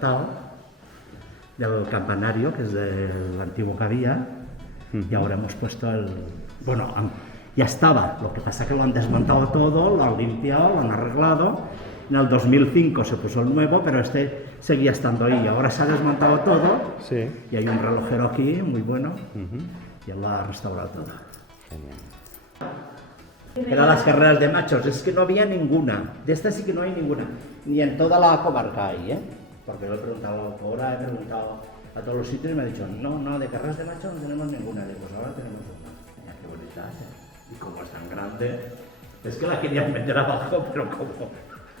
desmontado del campanario, que es del antiguo que había, y ahora hemos puesto el... Bueno, ya estaba, lo que pasa que lo han desmontado todo, lo han limpiado, lo han arreglado. En el 2005 se puso el nuevo, pero este seguía estando ahí. Ahora se ha desmontado todo, Sí. y hay un relojero aquí muy bueno, y él lo ha restaurado todo. Genial. Eran las carreras de machos, es que no había ninguna, de esta sí que no hay ninguna, ni en toda la comarca hay, porque lo he preguntado a la autora, he preguntado a todos los sitios y me ha dicho, no, de carreras de machos no tenemos ninguna. Digo, pues ahora tenemos una. Mira qué bonita, y como es tan grande, es que la querían meter abajo, pero como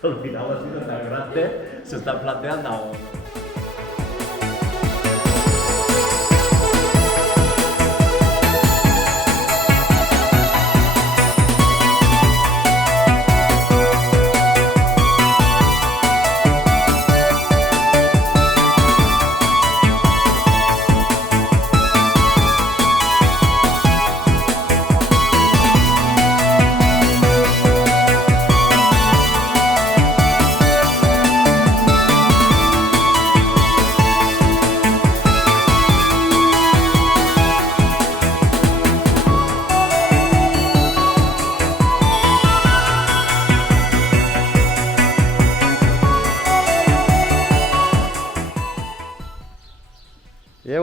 al final ha sido tan grande, se está planteando ahora.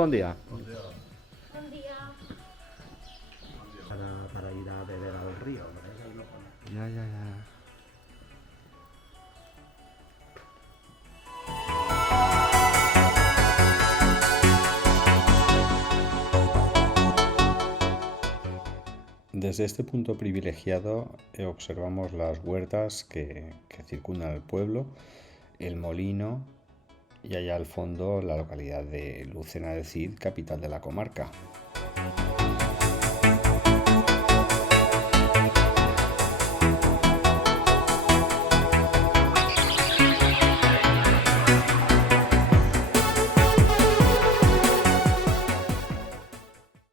Buen día. Buen día. Para ir a beber al río, ¿no? Ahí lo pone. Ya. Desde este punto privilegiado observamos las huertas que circundan el pueblo, el molino y allá al fondo la localidad de Lucena del Cid, capital de la comarca.